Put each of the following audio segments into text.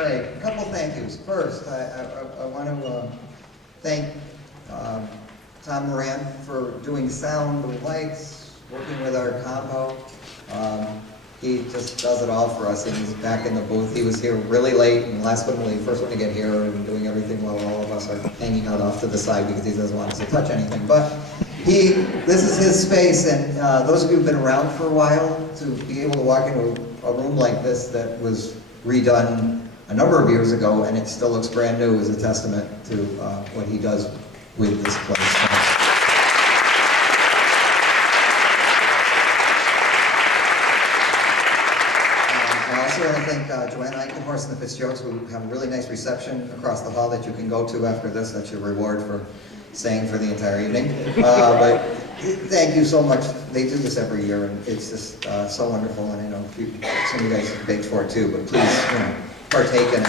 All right, a couple thank yous. First, I want to thank Tom Moran for doing sound, the lights, working with our combo. He just does it all for us, and he's back in the booth. He was here really late, and last one, first one to get here, and doing everything while all of us are hanging out off to the side because he doesn't want us to touch anything. But this is his space, and those of you who've been around for a while, to be able to walk into a room like this that was redone a number of years ago, and it still looks brand new, is a testament to what he does with this place. I want to thank Joanna Eichenhorst and the Fitzgeralds, who have a really nice reception across the hall that you can go to after this. That's your reward for staying for the entire evening. But thank you so much. They do this every year, and it's just so wonderful. And I know some of you guys baked for it too, but please, partake in it.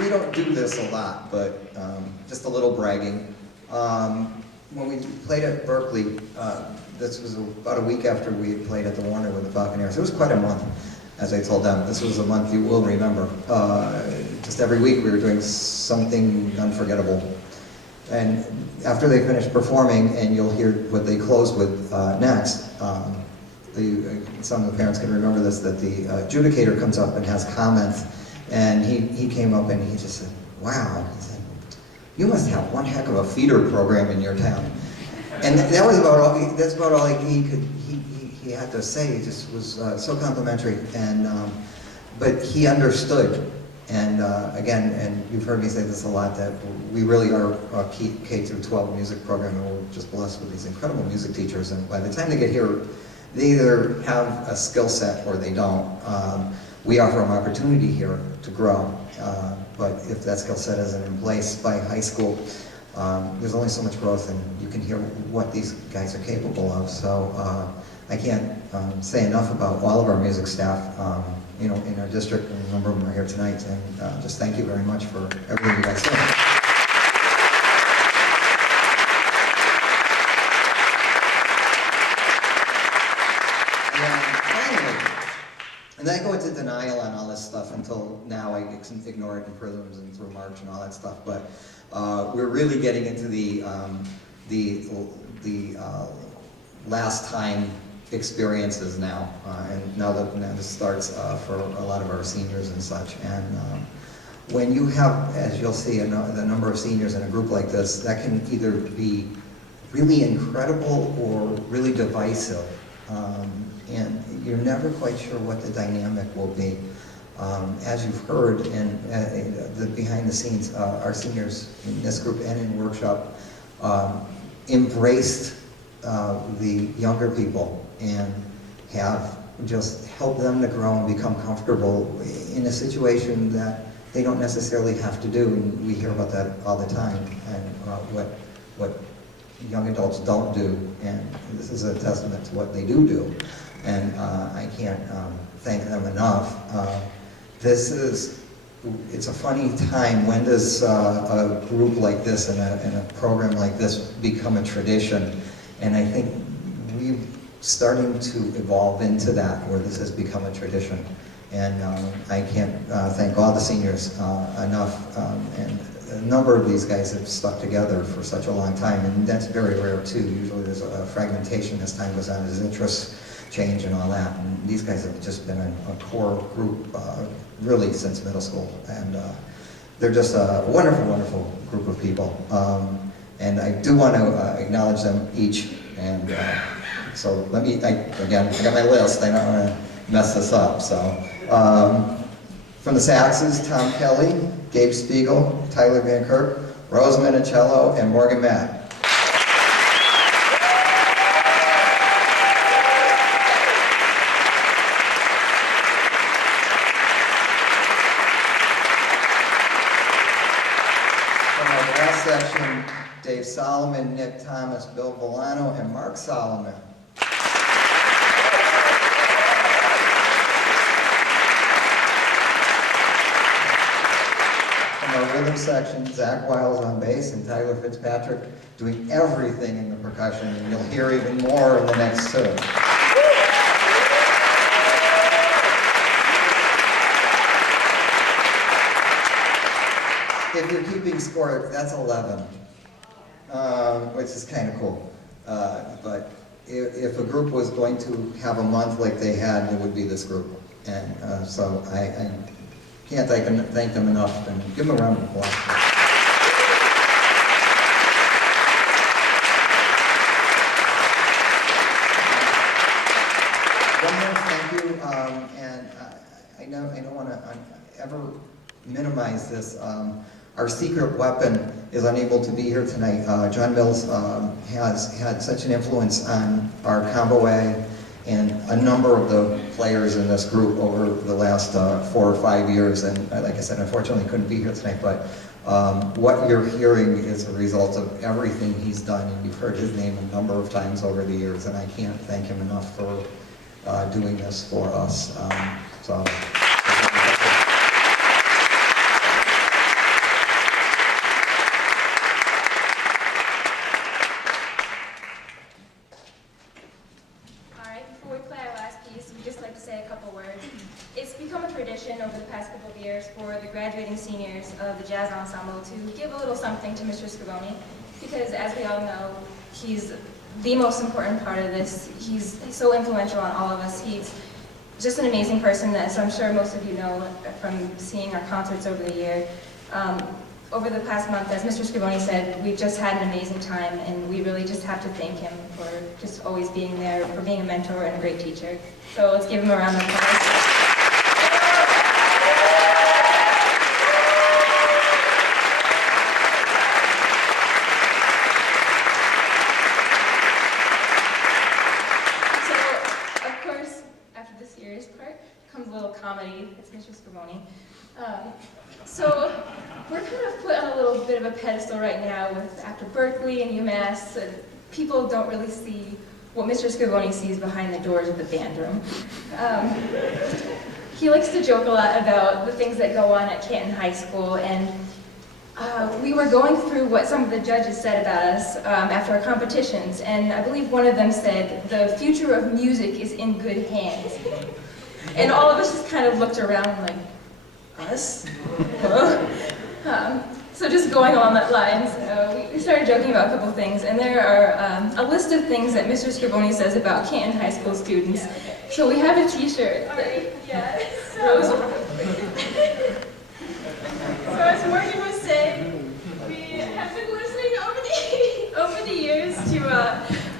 We don't do this a lot, but just a little bragging. When we played at Berkeley, this was about a week after we had played at the Warner with the Falconeers. It was quite a month, as I told them. This was a month you will remember. Just every week we were doing something unforgettable. And after they finished performing, and you'll hear what they closed with next, some of the parents can remember this, that the adjudicator comes up and has comments, and he came up and he just said, "Wow," he said, "you must have one heck of a feeder program in your town." And that was about all. That's about all he had to say. He just was so complimentary, and but he understood. And again, and you've heard me say this a lot, that we really are a K through 12 music program, and we're just blessed with these incredible music teachers. And by the time they get here, they either have a skill set or they don't. We offer them opportunity here to grow, but if that skill set isn't in place by high school, there's only so much growth, and you can hear what these guys are capable of. So I can't say enough about all of our music staff, in our district, and a number of them are here tonight, and just thank you very much for everything you guys do. And then I go into denial on all this stuff until now. I ignore it in prisms and through March and all that stuff. But we're really getting into the last time experiences now, and now this starts for a lot of our seniors and such. And when you have, as you'll see, the number of seniors in a group like this, that can either be really incredible or really divisive. And you're never quite sure what the dynamic will be. As you've heard in the behind the scenes, our seniors in this group and in workshop embraced the younger people and have just helped them to grow and become comfortable in a situation that they don't necessarily have to do. And we hear about that all the time, and what young adults don't do, and this is a testament to what they do. And I can't thank them enough. It's a funny time. When does a group like this and a program like this become a tradition? And I think we're starting to evolve into that, where this has become a tradition. And I can't thank all the seniors enough. And a number of these guys have stuck together for such a long time, and that's very rare too. Usually there's a fragmentation as time goes on, as interests change and all that. And these guys have just been a core group really since middle school, and they're just a wonderful, wonderful group of people. And I do want to acknowledge them each. And so again, I got my list. I don't want to mess this up. So from the saxes, Tom Kelly, Gabe Spiegel, Tyler Van Kirk, Rose Minicello, and Morgan Matt. Section, Dave Solomon, Nick Thomas, Bill Volano, and Mark Solomon. From our rhythm section, Zach Wiles on bass and Tyler Fitzpatrick doing everything in the percussion, and you'll hear even more in the next two. if you're keeping score, that's 11, which is kind of cool. But if a group was going to have a month like they had, it would be this group. And so I can't thank them enough, and give them a round of applause. One more thank you, and I don't want to ever minimize this. Our secret weapon is unable to be here tonight. John Mills has had such an influence on our combo A and a number of the players in this group over the last 4 or 5 years. And like I said, unfortunately couldn't be here tonight, but what you're hearing is a result of everything he's done, and you've heard his name a number of times over the years, and I can't thank him enough for doing this for us. Over the past couple of years for the graduating seniors of the jazz ensemble to give a little something to Mr. Scavone, because as we all know, he's the most important part of this. He's so influential on all of us. He's just an amazing person, as I'm sure most of you know from seeing our concerts over the year. Over the past month, as Mr. Scavone said, we've just had an amazing time, and we really just have to thank him for just always being there, for being a mentor and a great teacher. So let's give him a round of applause. Comedy. It's Mr. Scavone. So we're kind of put on a little bit of a pedestal right now after Berkeley and UMass. People don't really see what Mr. Scavone sees behind the doors of the band room. He likes to joke a lot about the things that go on at Canton High School, and we were going through what some of the judges said about us after our competitions, and I believe one of them said, "The future of music is in good hands." And all of us just kind of looked around like, us? So just going along that lines, we started joking about a couple of things, and there are a list of things that Mr. Scavone says about Canton High School students. So we have a t-shirt. So as Morgan was saying, we have been listening over the years to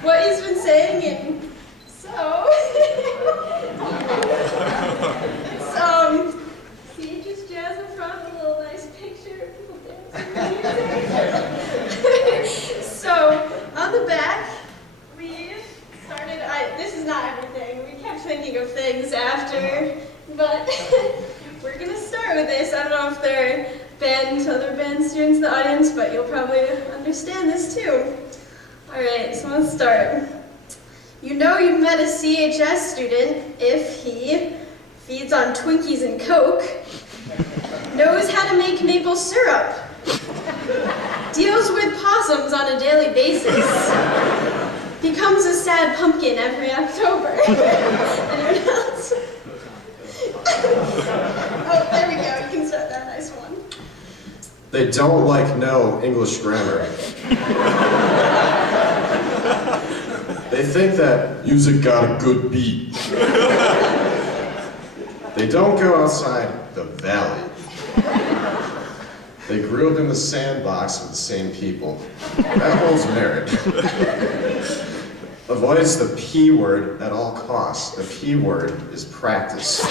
what he's been saying, and so see, just jazz in front, a little nice picture of people dancing. So on the back, we started. This is not everything. We kept thinking of things after, but we're gonna start with this. I don't know if there are other band students in the audience, but you'll probably understand this too. All right, so let's start. You know you've met a CHS student if he feeds on Twinkies and Coke, knows how to make maple syrup, deals with possums on a daily basis, becomes a sad pumpkin every October. Anyone else? Oh, there we go. You can start that nice one. They don't like no English grammar. They think that music got a good beat. They don't go outside the valley. They grew up in the sandbox with the same people. That holds merit. Avoids the P word at all costs. The P word is practice.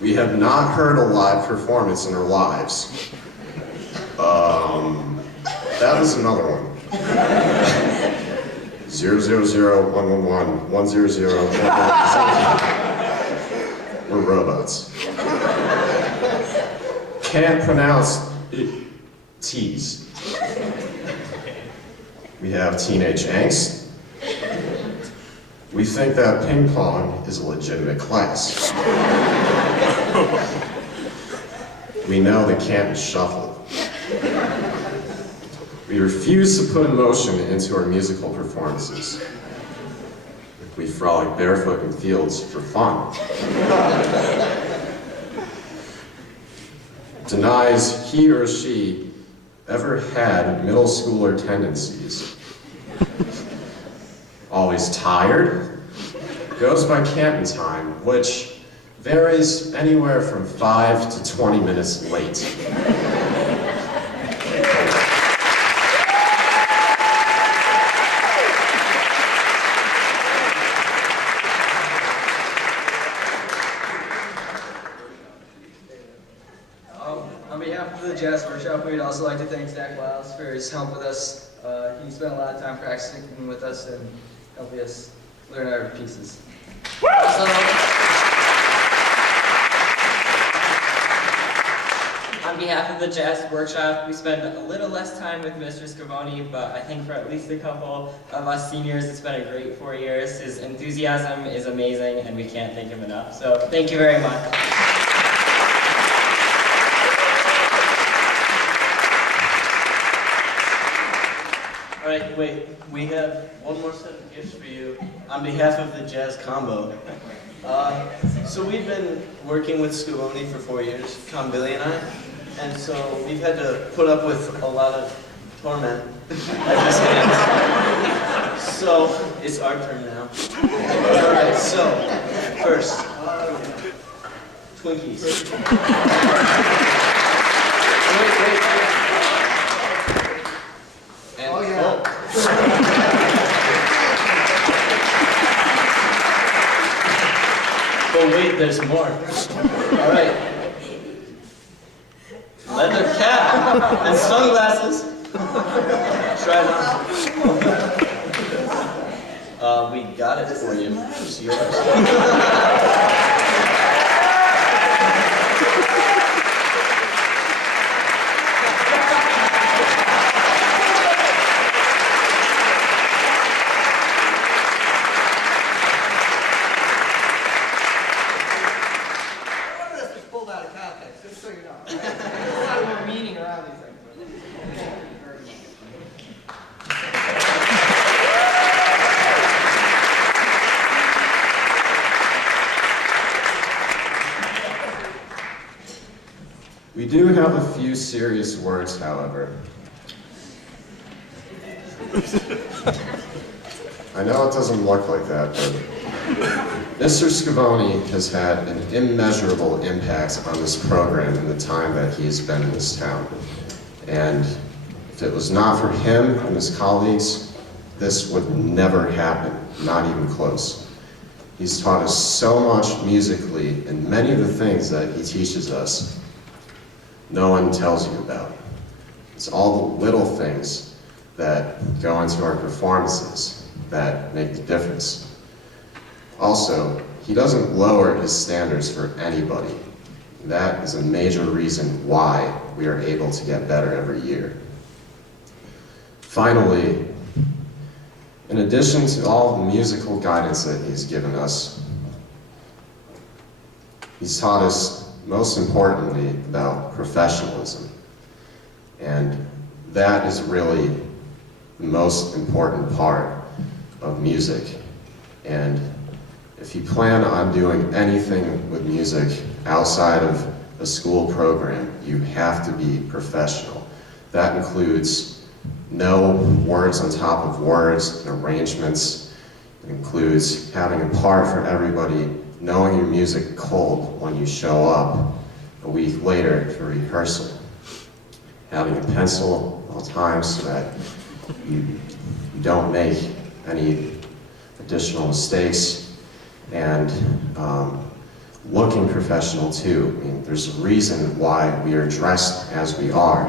We have not heard a live performance in our lives. That was another one. 000-111-100-111. We're robots. Can't pronounce T's. We have teenage angst. We think that ping pong is a legitimate class. We know the Canton Shuffle. We refuse to put emotion into our musical performances. We frolic barefoot in fields for fun. denies he or she ever had middle schooler tendencies. Always tired. Goes by Canton time, which varies anywhere from 5 to 20 minutes late. On behalf of the Jazz Workshop, we'd also like to thank Zach Wiles for his help with us. He spent a lot of time practicing with us and helping us learn our pieces. On behalf of the Jazz Workshop, we spend a little less time with Mr. Scavone, but I think for at least a couple of us seniors, it's been a great 4 years. His enthusiasm is amazing, and we can't thank him enough. So thank you very much. All right, wait, we have one more set of gifts for you on behalf of the Jazz Combo. So we've been working with Scavone for 4 years, Tom, Billy, and I, and so we've had to put up with a lot of torment at his hands. So it's our turn now. All right, so first, Twinkies. Wait. And, Oh, yeah. Oh wait, there's more. All right. Leather cap and sunglasses. Try it on. We got it for you. It's yours. This was pulled out of context, just so you know. There's a lot more meaning around these things. We do have a few serious words, however. I know it doesn't look like that, but Mr. Scavone has had an immeasurable impact on this program in the time that he's been in this town. And if it was not for him and his colleagues, this would never happen, not even close. He's taught us so much musically, and many of the things that he teaches us no one tells you about. It's all the little things that go into our performances that make the difference. Also, he doesn't lower his standards for anybody. That is a major reason why we are able to get better every year. Finally, in addition to all the musical guidance that he's given us, he's taught us, most importantly, about professionalism. And that is really the most important part of music. And if you plan on doing anything with music outside of a school program, you have to be professional. That includes no words on top of words and arrangements. It includes having a part for everybody, knowing your music cold when you show up a week later for rehearsal. Having a pencil all times so that you don't make any additional mistakes, and looking professional too. I mean, there's a reason why we are dressed as we are.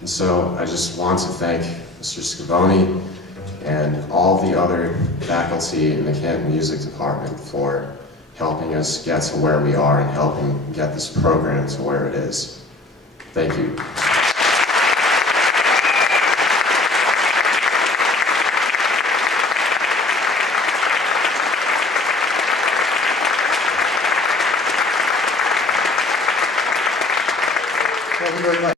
And so I just want to thank Mr. Scavone and all the other faculty in the Canton Music Department for helping us get to where we are and helping get this program to where it is. Thank you. Thank you very much.